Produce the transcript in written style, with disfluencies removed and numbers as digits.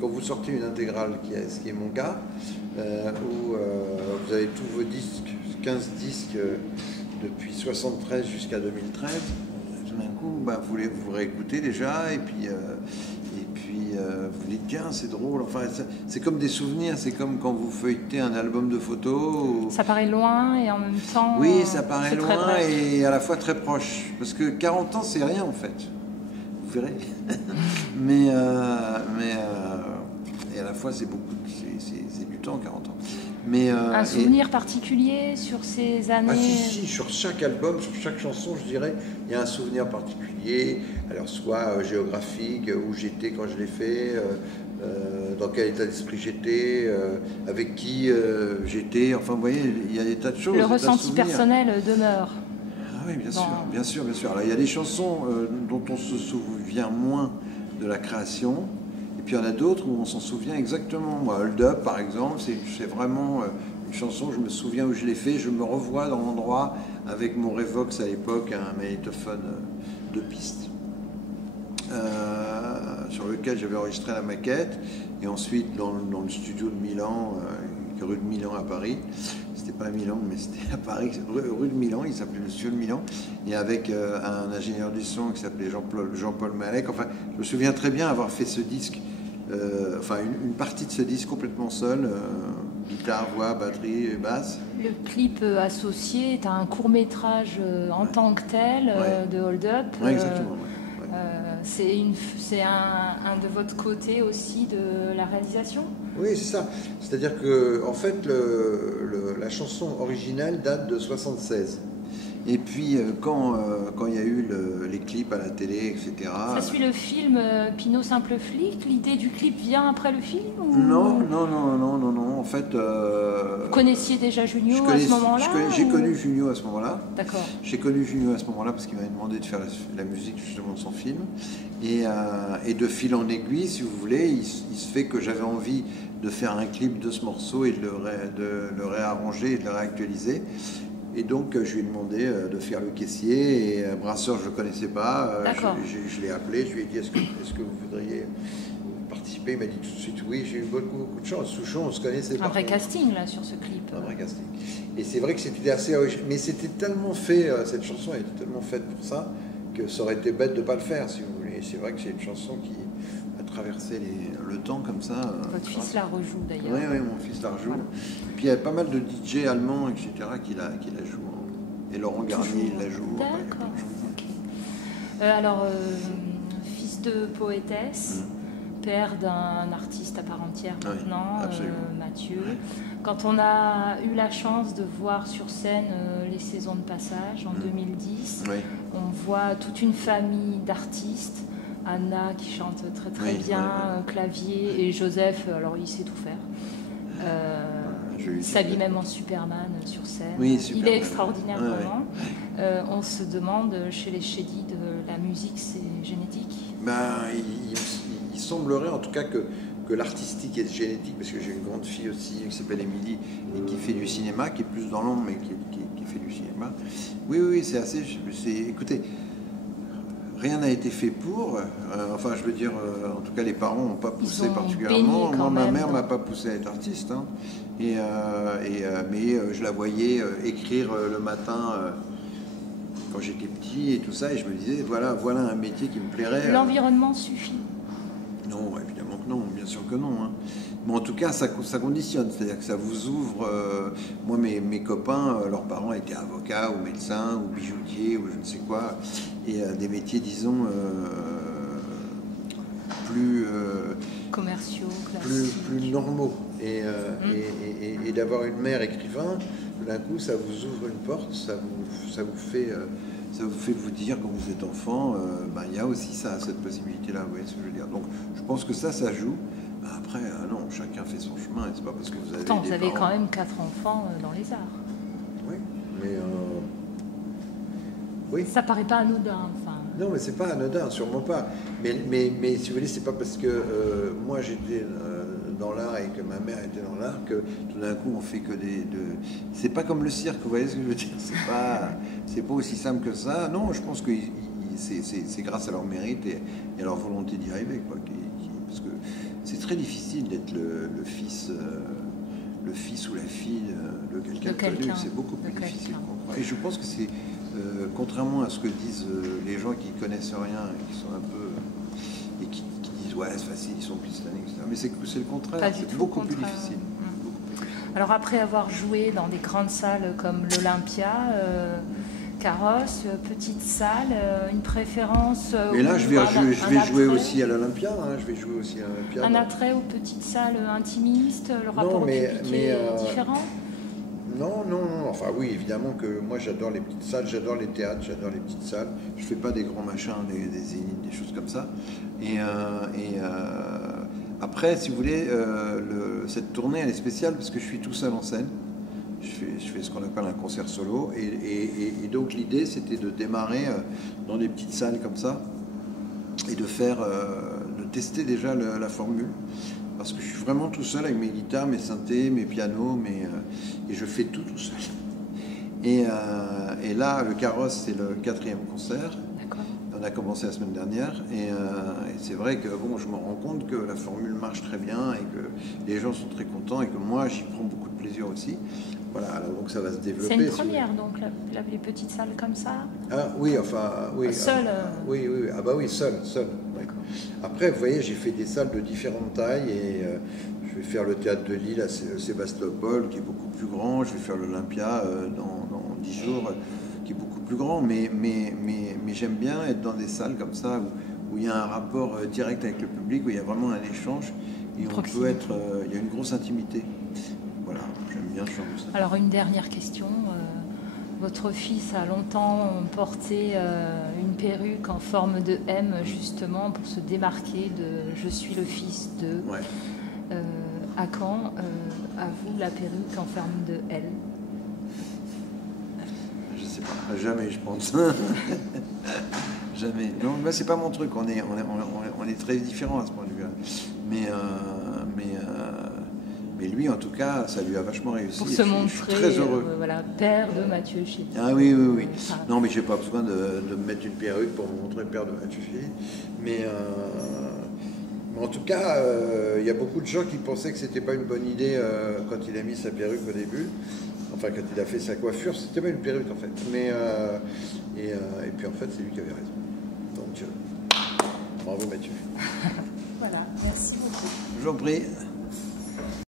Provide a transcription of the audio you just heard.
quand vous sortez une intégrale, ce qui est mon cas, où vous avez tous vos disques, 15 disques depuis 73 jusqu'à 2013, tout d'un coup, bah, vous réécoutez déjà, et puis vous dites tiens, c'est drôle, enfin c'est comme des souvenirs, c'est comme quand vous feuilletez un album de photos. Ça paraît loin et en même temps oui, ça paraît c'est très loin bref. et à la fois très proche, parce que 40 ans c'est rien en fait, vous verrez. mais et à la fois c'est beaucoup, c'est du temps 40 ans. Mais, un souvenir particulier sur ces années? Ah si, sur chaque album, sur chaque chanson, je dirais, il y a un souvenir particulier, alors soit géographique, où j'étais quand je l'ai fait, dans quel état d'esprit j'étais, avec qui j'étais, enfin vous voyez, il y a des tas de choses. Le ressenti personnel demeure. Ah oui, bien sûr, bien sûr, bien sûr. Alors il y a des chansons dont on se souvient moins de la création, et puis il y en a d'autres où on s'en souvient exactement. Moi, Hold Up, par exemple, c'est vraiment une chanson, je me souviens où je l'ai fait, je me revois dans l'endroit avec mon Revox à l'époque, un magnétophone de piste, sur lequel j'avais enregistré la maquette, et ensuite dans le studio de Milan, rue de Milan à Paris. C'était pas à Milan, mais c'était à Paris, rue de Milan, il s'appelait le studio de Milan, et avec un ingénieur du son qui s'appelait Jean-Paul Malek. Enfin, je me souviens très bien avoir fait ce disque, enfin une partie de ce disque complètement seul, guitare, voix, batterie et basse. Le clip associé est un court-métrage en tant que tel de Hold Up. Oui, exactement. C'est un de votre côté aussi de la réalisation? Oui, c'est ça. C'est-à-dire que, en fait, la chanson originale date de 76. Et puis, quand il y a eu les clips à la télé, etc. Ça suit le film Pinot Simple Flic? L'idée du clip vient après le film ou... Non. En fait... Vous connaissiez déjà Junio à ce moment-là? J'ai connu Junio à ce moment-là. D'accord. J'ai connu Junio à ce moment-là parce qu'il m'avait demandé de faire la musique justement de son film. Et de fil en aiguille, si vous voulez, il se fait que j'avais envie de faire un clip de ce morceau et de le réarranger et de le réactualiser. Et donc, je lui ai demandé de faire le caissier. Et Brasseur, je ne le connaissais pas. Je l'ai appelé, je lui ai dit est-ce que vous voudriez participer? Il m'a dit tout de suite oui. J'ai eu beaucoup de chance. Souchon, on se connaissait pas. Un vrai casting là sur ce clip. Un vrai casting. Et c'est vrai que c'était assez original. Mais c'était tellement fait, cette chanson elle était tellement faite pour ça, que ça aurait été bête de ne pas le faire, si vous voulez. C'est vrai que c'est une chanson qui a traversé le temps comme ça. Votre fils la rejoue d'ailleurs. Oui, mon fils la rejoue. Voilà. Puis il y a pas mal de DJ allemands, etc., qui la jouent. Et Laurent Garnier, il la joue. D'accord. Alors, fils de poétesse, père d'un artiste à part entière maintenant, Mathieu. Quand on a eu la chance de voir sur scène les saisons de passage en 2010, on voit toute une famille d'artistes. Anna qui chante très bien, clavier, et Joseph, alors il sait tout faire. Il s'habille même en Superman sur scène. Oui, il est extraordinaire vraiment. On se demande chez les Chédid de la musique, c'est génétique? Il semblerait en tout cas que l'artistique est génétique, parce que j'ai une grande fille aussi qui s'appelle Émilie et qui fait du cinéma, qui est plus dans l'ombre, mais qui fait du cinéma. Oui, c'est assez... Écoutez, rien n'a été fait pour, enfin je veux dire, en tout cas les parents n'ont pas poussé particulièrement. Moi, ma mère m'a pas poussé à être artiste, hein. Mais je la voyais écrire le matin quand j'étais petit et tout ça, et je me disais, voilà un métier qui me plairait. L'environnement suffit? Non, évidemment que non, bien sûr que non, hein. Mais en tout cas, ça conditionne, c'est-à-dire que ça vous ouvre... moi, mes copains, leurs parents étaient avocats ou médecins ou bijoutiers ou je ne sais quoi, et des métiers, disons, plus... commerciaux, classiques. Plus normaux. Et d'avoir une mère écrivain, d'un coup, ça vous ouvre une porte, ça vous fait vous dire quand vous êtes enfant, il y a aussi ça, cette possibilité-là, vous voyez ce que je veux dire. Donc je pense que ça joue. Après, non, chacun fait son chemin, et c'est pas parce que vous avez Pourtant, des vous avez parents... quand même 4 enfants dans les arts. Oui, mais... oui. Ça paraît pas anodin, enfin... Non, mais c'est pas anodin, sûrement pas. Mais si vous voulez, c'est pas parce que moi j'étais dans l'art et que ma mère était dans l'art que tout d'un coup on fait que c'est pas comme le cirque, vous voyez ce que je veux dire, c'est pas aussi simple que ça. Non, je pense que c'est grâce à leur mérite et à leur volonté d'y arriver, quoi, parce que c'est très difficile d'être le fils ou la fille de quelqu'un de connu. C'est beaucoup plus difficile qu'on croit. Et je pense que c'est, contrairement à ce que disent les gens qui connaissent rien et qui sont un peu et qui disent ouais c'est facile, ils sont pistanés, etc. Mais c'est le contraire. C'est beaucoup plus difficile. Alors après avoir joué dans des grandes salles comme l'Olympia, Carrosse, petite salle, une préférence. Mais là, je vais jouer aussi à l'Olympia. Je vais jouer aussi à l'Olympia. Un attrait aux petites salles intimistes, le rapport au public est différent. Non. Enfin oui, évidemment que moi j'adore les petites salles, j'adore les théâtres, j'adore les petites salles. Je fais pas des grands machins, des zéniths, des choses comme ça. Après, si vous voulez, cette tournée elle est spéciale parce que je suis tout seul en scène. Je fais ce qu'on appelle un concert solo et donc l'idée c'était de démarrer dans des petites salles comme ça et de tester déjà la formule parce que je suis vraiment tout seul avec mes guitares, mes synthés, mes pianos, et je fais tout seul. Et là, le Carrosse, c'est le 4e concert. On a commencé la semaine dernière et c'est vrai que bon, je me rends compte que la formule marche très bien et que les gens sont très contents et que moi j'y prends beaucoup de plaisir aussi. Voilà, alors donc ça va se développer. C'est une première, donc les petites salles comme ça. Ah oui, enfin oui. Seul. Oui, ah bah oui, seul. Ouais. Après, vous voyez, j'ai fait des salles de différentes tailles et je vais faire le théâtre de Lille à Sébastopol, qui est beaucoup plus grand. Je vais faire l'Olympia dans 10 jours, qui est beaucoup plus grand. Mais j'aime bien être dans des salles comme ça où il y a un rapport direct avec le public, où il y a vraiment un échange et on peut être. Il y a une grosse intimité. Voilà, j'aime bien ce genre de ça. Alors une dernière question. Votre fils a longtemps porté une perruque en forme de M, justement, pour se démarquer de « je suis le fils de ouais. ». À quand avez-vous la perruque en forme de L? Je sais pas, jamais je pense. Jamais. Non, bah, c'est pas mon truc, on est très différents à ce point de vue-là. Mais lui, en tout cas, ça lui a vachement réussi. Pour se montrer, je suis très heureux. Voilà, père de Mathieu Chédid. Ah oui. Non, mais j'ai pas besoin de me mettre une perruque pour me montrer père de Mathieu Chédid. Mais en tout cas, il y a beaucoup de gens qui pensaient que c'était pas une bonne idée quand il a mis sa perruque au début. Enfin, quand il a fait sa coiffure, c'était pas une perruque en fait. Mais et puis en fait, c'est lui qui avait raison. Donc, bravo Mathieu. Voilà, merci beaucoup. Je vous en prie.